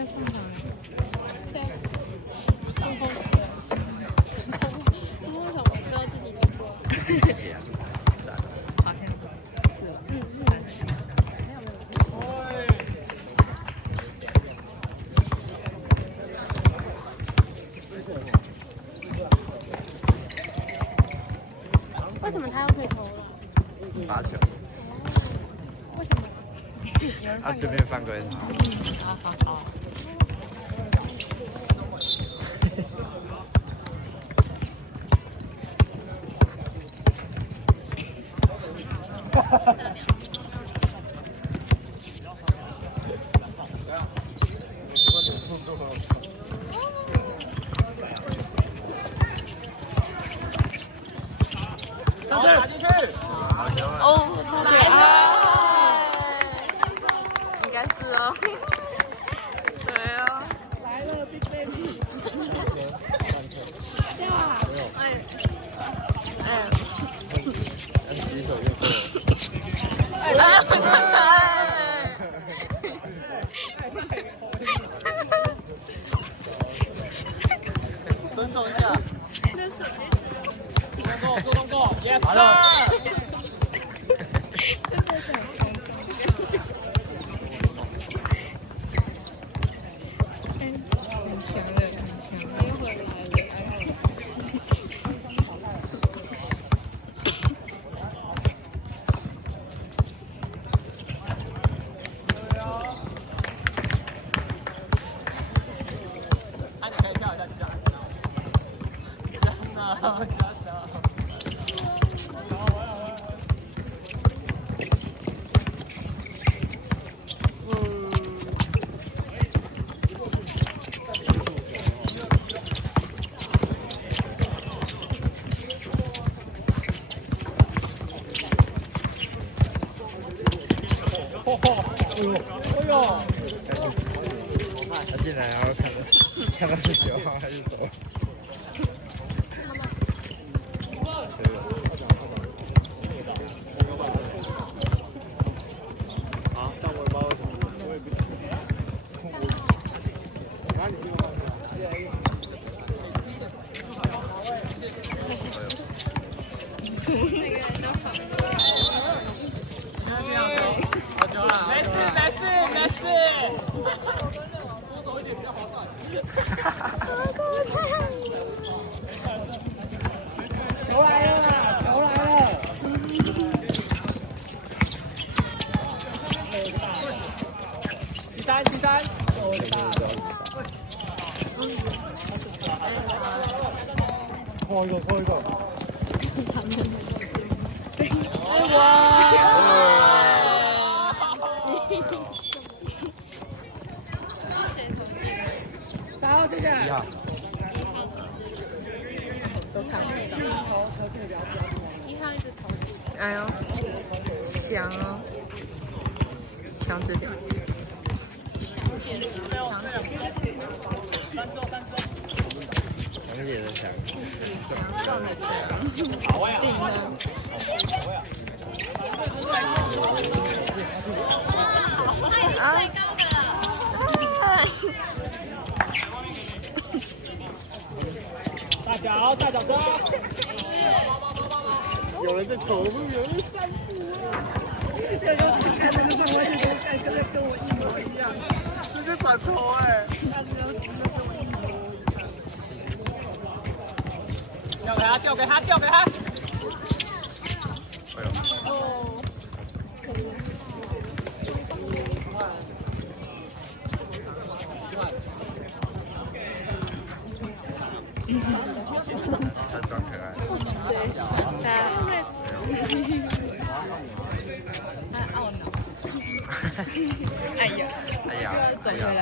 要上场了。中锋，中锋场我知道自己做过。好像是吧？为什么他又可以投了？罚球。为什么？有人啊，这边犯规他。好。打进去！哦，来了，应该是哦。谁啊？来了 ，Big Baby。第一手越过。尊重一下。做动作 ，Yes sir。很强的，很强。又回来了。你可以跳一下，真的。他进来然后看到是球，他就走。好，上我包我也不知没事。多走一点比较划算。球来了，球来了。第三，破一个。3号，谢谢。1号。都看不到。1号一直投进。哎呦，强哦，强指点。强姐的强。强的强。好呀。定呢？太高的了。大脚哥。有人在走路，有人散步要用自己看那个漫画，跟我一模一样。直接转头哎！掉给他。哎呦！哦。他装可爱。哎呀，转回来。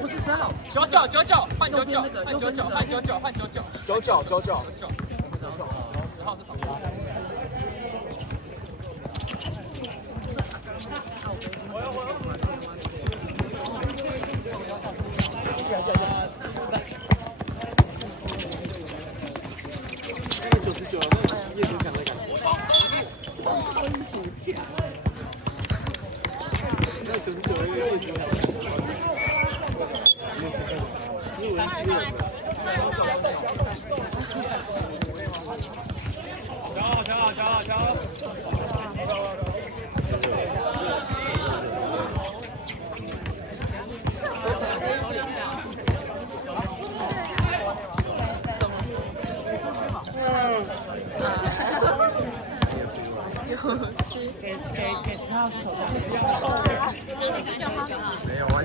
不是3号，99，换99，换99，换99，换99，99，10号是防。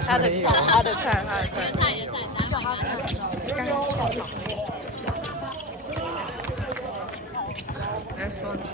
他的菜，他的菜，他的菜。菜也菜，叫他来，放弃。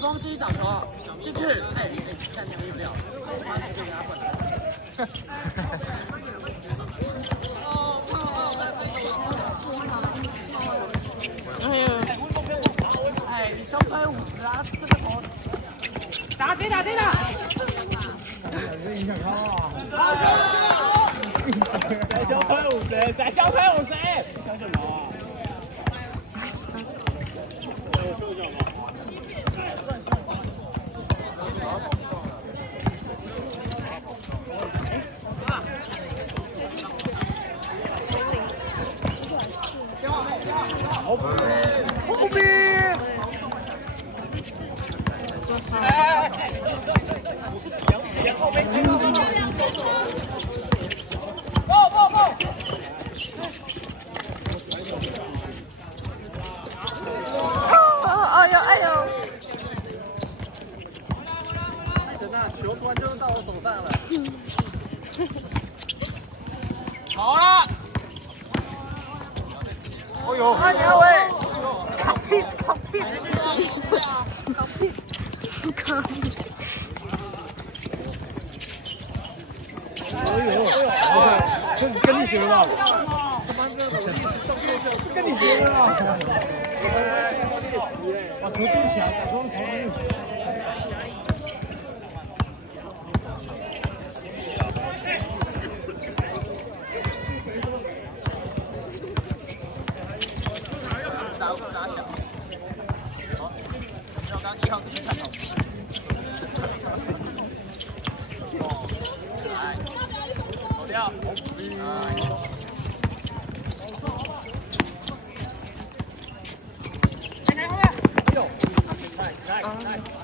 攻击掌球，进去！哎，看你不要，就给他滚。哎呦！哎，小拍50啊，这个头。打！别打！别打！这影响他啊！再小拍50，再小拍50，小脚毛啊！后面。哎呦哎呦！真的，球突然就到我手上了。好了。哦呦，快点喂 compete。哎呦，这是跟你学的吧？是跟你学的啊！把头顶起来，假装头顶起来。打小。好，要刚1号继续看好。来，走掉。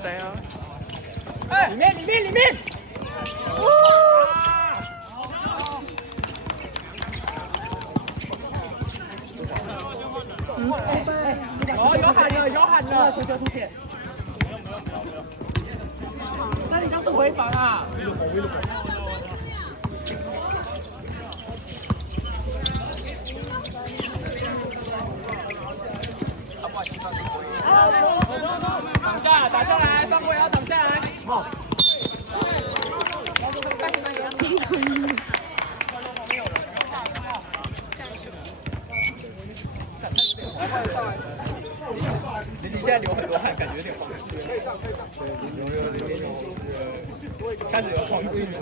谁啊？哎，里面！有喊了，球出去。那你当是违反啊？挡下，打下来，犯规要挡下来。好。你现在流很多汗，感觉有点黄质。可以上。开始有黄质了。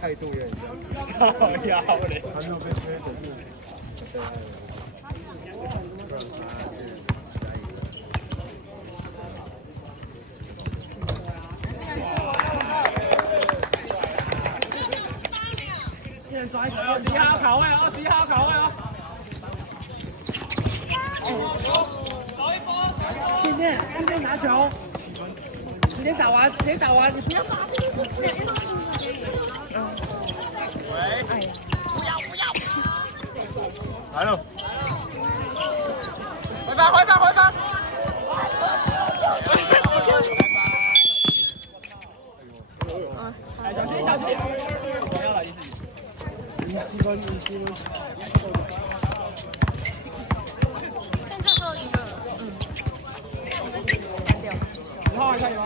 态度也一样。靠腰嘞。还没有被吹走路。21号卡位，21号卡位哦。今天拿球，直接打完，你不要打。喂，不要！来了。回翻！小心！不要了，意思。1分。剩最后一个。套一下你吗？